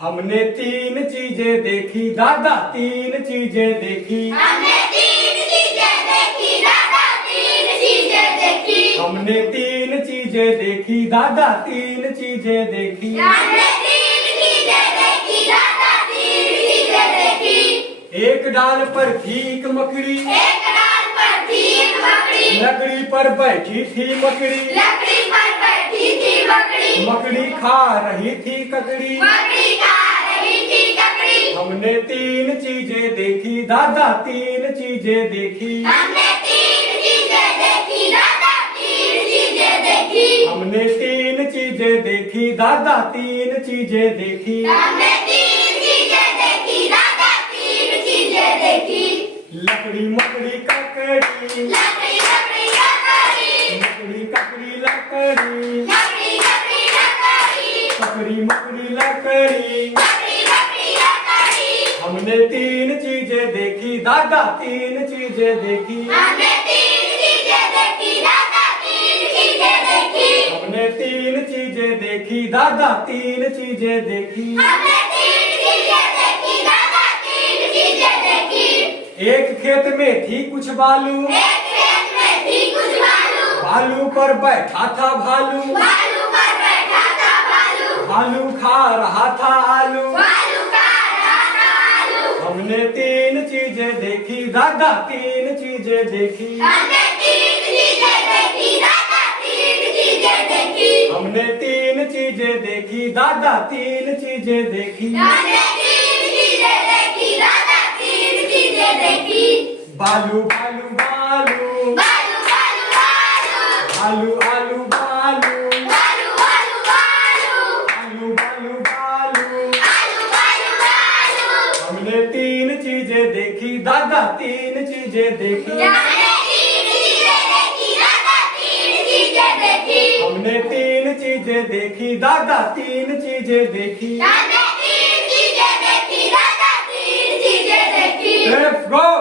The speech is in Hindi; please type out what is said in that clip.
हमने तीन चीजें देखी दादा, तीन चीजें देखी। हमने तीन चीजें देखी दादा, तीन चीजें देखी। हमने तीन चीजें देखी दादा, तीन चीजें देखी। हमने तीन चीजें देखी दादा, तीन चीजें देखी। एक डाल पर थी एक मकड़ी, एक डाल पर थी एक मकड़ी। लकड़ी पर बैठी थी मकड़ी, लकड़ी पर बैठी थी मकड़ी। मकड़ी खा रही थी ककड़ी। मकड़ी खा रही थी ककड़ी। हमने तीन चीजें देखी दादा, तीन चीजें देखी। हमने तीन चीजें देखी दादा, तीन चीजें देखी। हमने तीन चीजें देखी दादा, तीन चीजें देखी। हमने तीन चीजें देखी दादा, तीन चीजें देखी। लकड़ी मकड़ी ककड़ी, लकड़ी लकड़ी लकड़ी। मकड़ी ककड़ी लकड़ी, लकड़ी लकड़ी लकड़ी। ककड़ी मकड़ी लकड़ी। लकड़ी लकड़ी लकड़ी। हमने तीन चीजें देखी दादा, तीन चीजें देखी। हमने तीन चीजें देखी दादा, तीन चीजें देखी। हमने तीन चीजें देखी दादा, तीन चीजें देखी। हमने तीन चीजें देखी दादा, तीन चीजें देखी। एक खेत में थी कुछ बालू, एक खेत में थी कुछ भालू। भालू पर बैठा था भालू, भालू पर बैठा था भालू। भालू खा रहा था आलू। भालू खा रहा था आलू। हमने तीन चीजें देखी दादा, तीन चीजें देखी। हमने तीन चीजें देखी दादा, तीन चीजें देखी। हमने तीन चीजें देखी दादा, तीन चीजें देखी। हमने तीन चीजें देखी दादा, तीन चीजें देखी। बालू बालू बालू, बालू बालू बालू। आलू आलू बालू, बालू बालू बालू। आलू बालू बालू। आलू बालू बालू। हमने तीन चीजें देखी दादा, तीन चीजें देखी। हमने तीन चीजें देखी दादा, तीन चीजें देखी। हमने तीन चीजें देखी दादा, तीन चीजें देखी। हमने तीन चीजें देखी दादा, तीन चीजें देखी। Let's go!